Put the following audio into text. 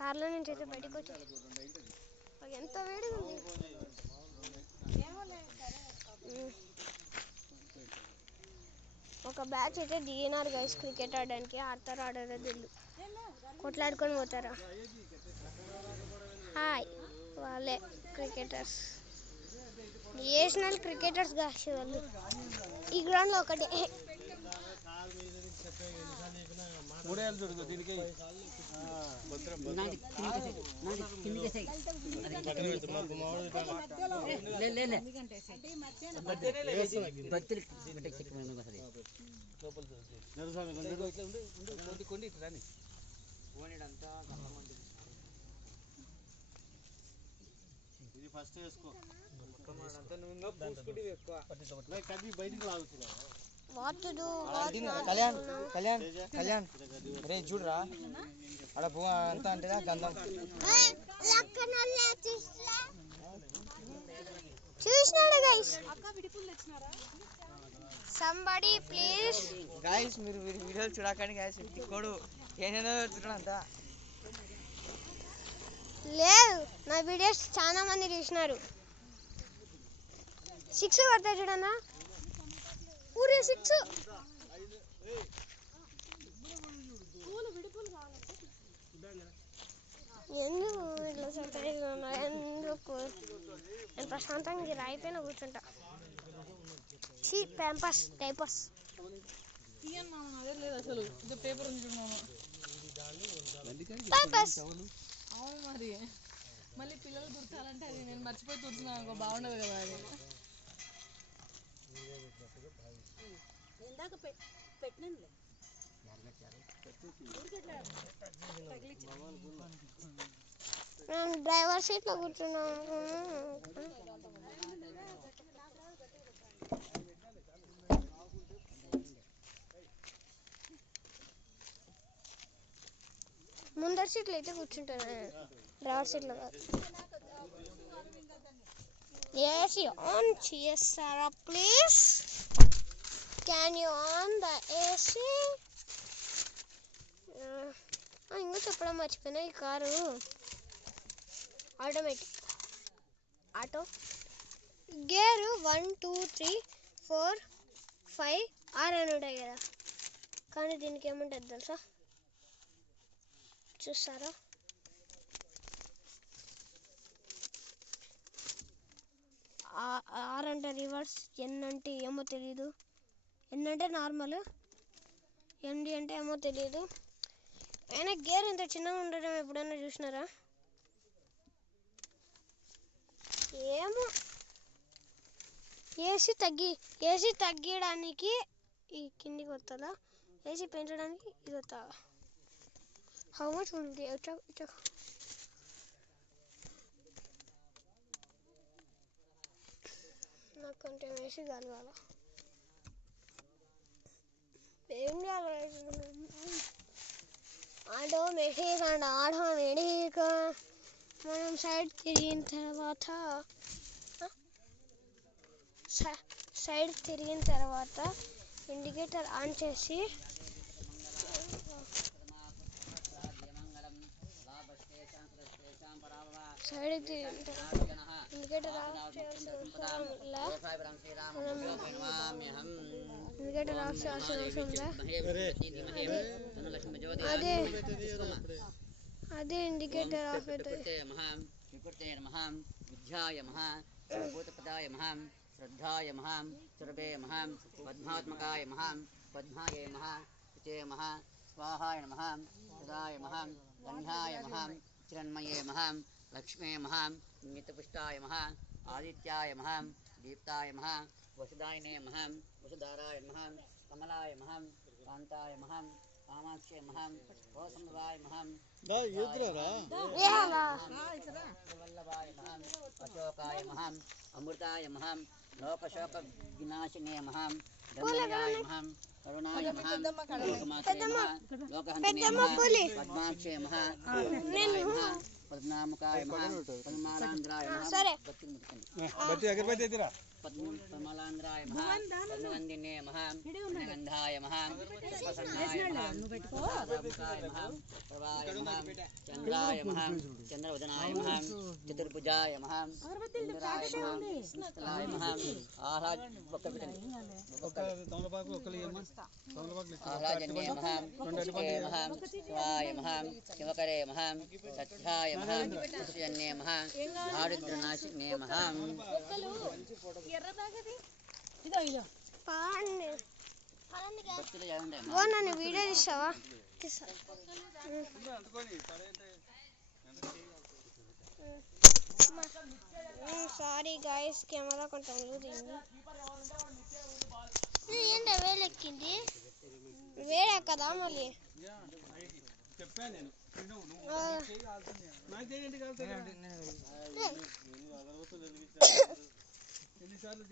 కార్లో నుంచి అయితే బయటకు వచ్చి ఎంత వేడిగా ఉంది. ఒక బ్యాచ్ అయితే దిగినారు గైస్ క్రికెట్ ఆడడానికి. ఆడతారో ఆడారో తెలియదు, కొట్లాడుకొని పోతారా. హాయ్, వాళ్ళే క్రికెటర్స్, నేషనల్ క్రికెటర్స్ కాదు వాళ్ళు. ఈ గ్రౌండ్లో ఒకటి ఫస్ట్ వేసుకో బయటికి లాగుతుంది. కళ్యాణ్ రే చూడరా అక్కడ పో అంతా అంటే గంధం చూసినాడు గైస్. సంబడి ప్లీజ్ గైస్ మీరు వీడియోలు చూడకండి గైస్. ఇంకోడు ఏనేదో చూడండి అంతా లేదు. నా వీడియోస్ చాలా మంది చూసినారు. 6 పడతా చూడన్నా, ఊరే 6. ఎందుకు ఇట్లా సర్ప్రైజ్ ఉన్నా? ఎందుకు? నేను ప్రశాంతంగా రాయిపోయినా కూర్చుంటా. ప్యాంపర్స్ డైపర్స్ అవును మరి, మళ్ళీ పిల్లలు తుడచాలంటే అది నేను మర్చిపోయి తుడుచున్నాను, బాగుండదు కదా అది. మేము డ్రైవర్ సీట్లో కూర్చున్నాము. ముందర సీట్లు అయితే కూర్చుంటాను, డ్రైవర్ సీట్లో కాదు. ఏసీ ఆన్ చేస్తారా please? Can you on the AC? ఇంకా చెప్పడం మర్చిపోయినా, ఈ కారు ఆటోమేటిక్ ఆటో గేర్ 1 2 3 4 5 6 అని ఉంటాయి కదా, కానీ దీనికి ఏముంటుంది తెలుసా? చూస్తారా? R అంటే రివర్స్, N అంటే ఏమో తెలీదు, N అంటే నార్మల్, ND అంటే ఏమో తెలీదు. అయినా గేర్ ఇంత చిన్నగా ఉండడం ఎప్పుడైనా చూసినారా? ఏమో. ఏసీ తగ్గడానికి ఈ కిందికి వస్తుందా, ఏసీ పెంచడానికి ఇది వస్తుందా? హౌ మచ్ ఉంది? నాకు కొంచెం ఏసీ కలగాల. ఏం కావాలి? Automatic and automatic. మనం సైడ్ తిరిగిన తర్వాత ఇండికేటర్ ఆన్ చేసి సైడ్ ఇండికేటర్ ఆఫ్ చేయాల్సిన అవసరం అదే ఇండికేటర్ ఆఫ్ అవుతుంది. విద్యాయ మహా భూతపదాయ మహా శ్రద్ధాయ మహా సురభే మహా పద్మాత్మకాయ మహా పద్మాయ మహా శుచే మహా స్వాహాయ మహా సదాయ మహా గంధాయ మహా చిరణ్మయే మహా లక్ష్మే మహా మితపుష్టాయ మహా ఆదిత్యాయ మహా దీప్తాయ మహా వసుదాయనే మహా వసుధారాయ మహా కమలాయ మహా కాంతాయ మహా కామాక్షే మహా ఓసంభవాయ మహా వల్లభాయ మహా అశోకాయ మహా అమృతాయ మహా లోకశోక వినాశినే మహా ధన్యాయ మహా కరుణాయ మహా లోకహంతనే మహా పద్మాక్షే మహా మహా పద్మనాముఖాయ మహా పద్మాలాంధ్రాయ మహా సరే అగరబత్తి పద్మలాంధ్రాయ మహా పద్మవందినే మహా గంధాయ మహా పుష్పసన్నాయ మహా రాధాముఖాయ మహా ప్రభాయ మహా చంద్రాయ మహా చంద్రవదనాయ మహా చతుర్భుజాయ మహా ఇంద్రాయ మహా స్థలాయ మహా ఆహ్లాద్ ఆహ్లాదన్యే మహా పుష్పే మహా శివాయ మహా శివకరే మహా సత్యాయ మహా పుష్యన్యే మహా దారిద్ర్యనాశిన్యే మహా భక్తులు చేయండి ఓ నన్ను వీడియో తీస్తావా సారీ గాయస్ కెమెరా కొంచెం లూజింది ఏంటో వేలెక్కింది వేడెక్కదా మళ్ళీ ఎన్నిసార్లు